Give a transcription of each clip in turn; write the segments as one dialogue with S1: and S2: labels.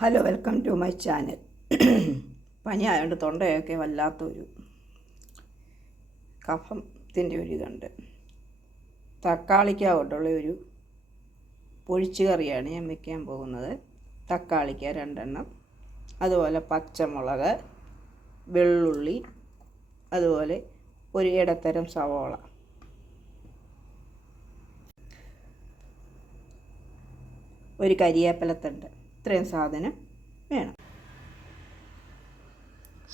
S1: Hello welcome to my channel പനിയായതുകൊണ്ട് തൊണ്ടയൊക്കെ വല്ലാത്തൊരു കഫത്തിന്റെ ഒരു ഇതുണ്ട് തക്കാളിക്കാവട്ടുള്ള ഒരു പൊഴിച്ചു കറിയാണ് ഞാൻ വെക്കാൻ പോകുന്നത്. തക്കാളിക്ക രണ്ടെണ്ണം അതുപോലെ പച്ചമുളക് വെള്ളുള്ളി അതുപോലെ ഒരു ഇടത്തരം സവോള. ഒരു കരിയേപ്പിലത്തണ്ട്. ഇത്രയും സാധനം വേണം.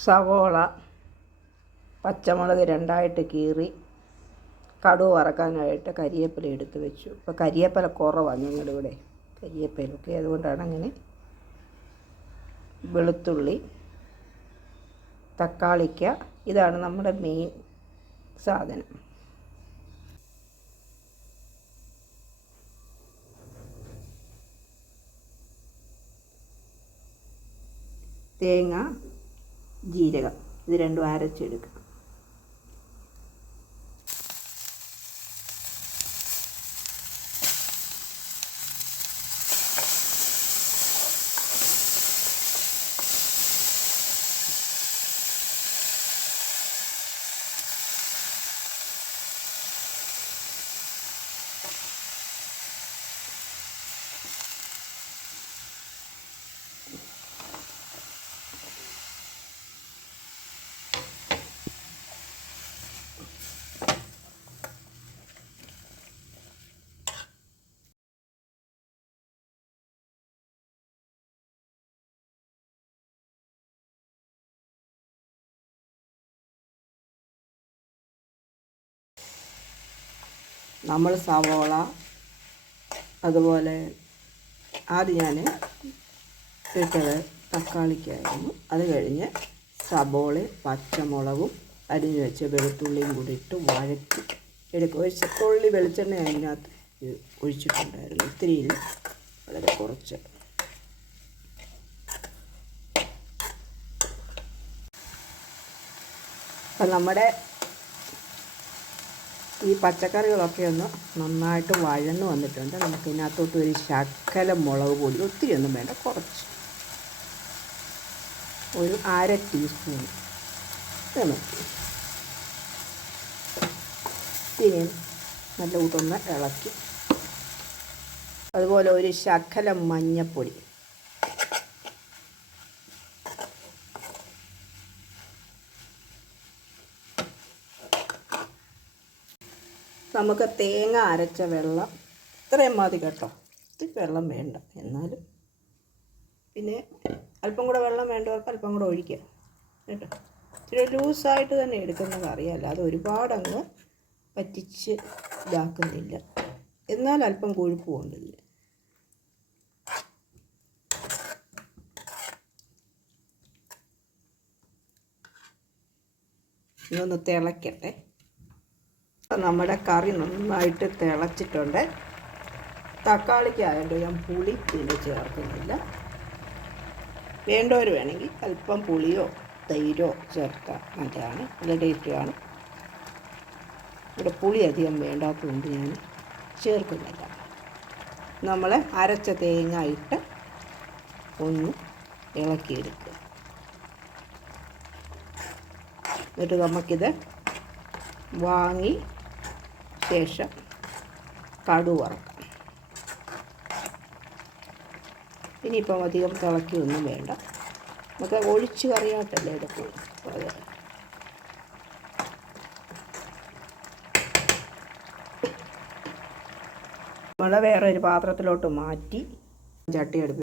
S1: സവോള പച്ചമുളക് രണ്ടായിട്ട് കീറി കടുവ് വറക്കാനായിട്ട് കരിയേപ്പില എടുത്ത് വെച്ചു. ഇപ്പോൾ കരിയേപ്പില കുറവാണ് ഞങ്ങളുടെ ഇവിടെ കരിയേപ്പിലൊക്കെ അതുകൊണ്ടാണ് അങ്ങനെ വെളുത്തുള്ളി തക്കാളിക്ക. ഇതാണ് നമ്മുടെ മെയിൻ സാധനം. തേങ്ങ ജീരകം. ഇത് രണ്ടും അരച്ചെടുക്കുക. നമ്മൾ സവോള അതുപോലെ ആദ്യം ഞാൻ ഇട്ടത് തക്കാളിക്കായിരുന്നു. അത് കഴിഞ്ഞ് സബോളയും പച്ചമുളകും അരിഞ്ഞ് വെച്ച വെളുത്തുള്ളിയും കൂടി ഇട്ട് വഴറ്റി എടുക്കുക ഒരു തുള്ളി വെളിച്ചെണ്ണ അതിനകത്ത് ഒഴിച്ചിട്ടുണ്ടായിരുന്നു. ഇത്തിരി വളരെ കുറച്ച്. അപ്പം നമ്മുടെ ഈ പച്ചക്കറികളൊക്കെ ഒന്ന് നന്നായിട്ട് വഴന്ന് വന്നിട്ടുണ്ട്. നമുക്ക് ഇതിനകത്തോട്ട് ഒരു ശക്കല മുളക് പൊടി ഒത്തിരി ഒന്നും വേണ്ട കുറച്ച്. ഒരു അര ടീസ്പൂൺ ഇനി നല്ല കൂട്ടൊന്ന് ഇളക്കി. അതുപോലെ ഒരു ശക്കല മഞ്ഞപ്പൊടി. നമുക്ക് തേങ്ങ അരച്ച വെള്ളം ഇത്രയും മതി കേട്ടോ. ഇത്തിരി വെള്ളം വേണ്ട. എന്നാലും പിന്നെ അല്പം കൂടെ വെള്ളം വേണ്ടവർക്ക് അല്പം കൂടെ ഒഴിക്കുക കേട്ടോ. ഇച്ചിരി ലൂസായിട്ട് തന്നെ എടുക്കുന്ന കറിയല്ല അത് ഒരുപാടങ്ങ് പറ്റിച്ച് ഇതാക്കുന്നില്ല. എന്നാൽ അല്പം കൊഴുപ്പ് കൊണ്ടില്ല ഇതൊന്ന് തിളയ്ക്കട്ടെ നമ്മുടെ കറി നന്നായിട്ട് തിളച്ചിട്ടുണ്ട്. തക്കാളിക്കായതുകൊണ്ട് ഞാൻ പുളി പിന്നെ ചേർക്കുന്നില്ല. വേണ്ടവർ വേണമെങ്കിൽ അല്പം പുളിയോ തൈരോ ചേർക്കാം നല്ലതാണ് നല്ല ടേസ്റ്റ് കാണും ഇവിടെ പുളി അധികം വേണ്ടാത്തതുകൊണ്ട് ഞാൻ ചേർക്കുന്നില്ല. നമ്മൾ അരച്ച തേങ്ങ ഇട്ട് ഒന്ന് ഇളക്കിയെടുക്കുക. എന്നിട്ട് നമുക്കിത് വാങ്ങി ശേഷം കടു വറക്കാം. ഇനിയിപ്പം അധികം തിളക്കിയൊന്നും വേണ്ട. നമുക്ക് ഒഴിച്ച് കറിയായിട്ടല്ലേ എടുക്കുള്ളൂ അതെ നമ്മൾ വേറെ ഒരു പാത്രത്തിലോട്ട് മാറ്റി ചട്ടി അടുപ്പിൽ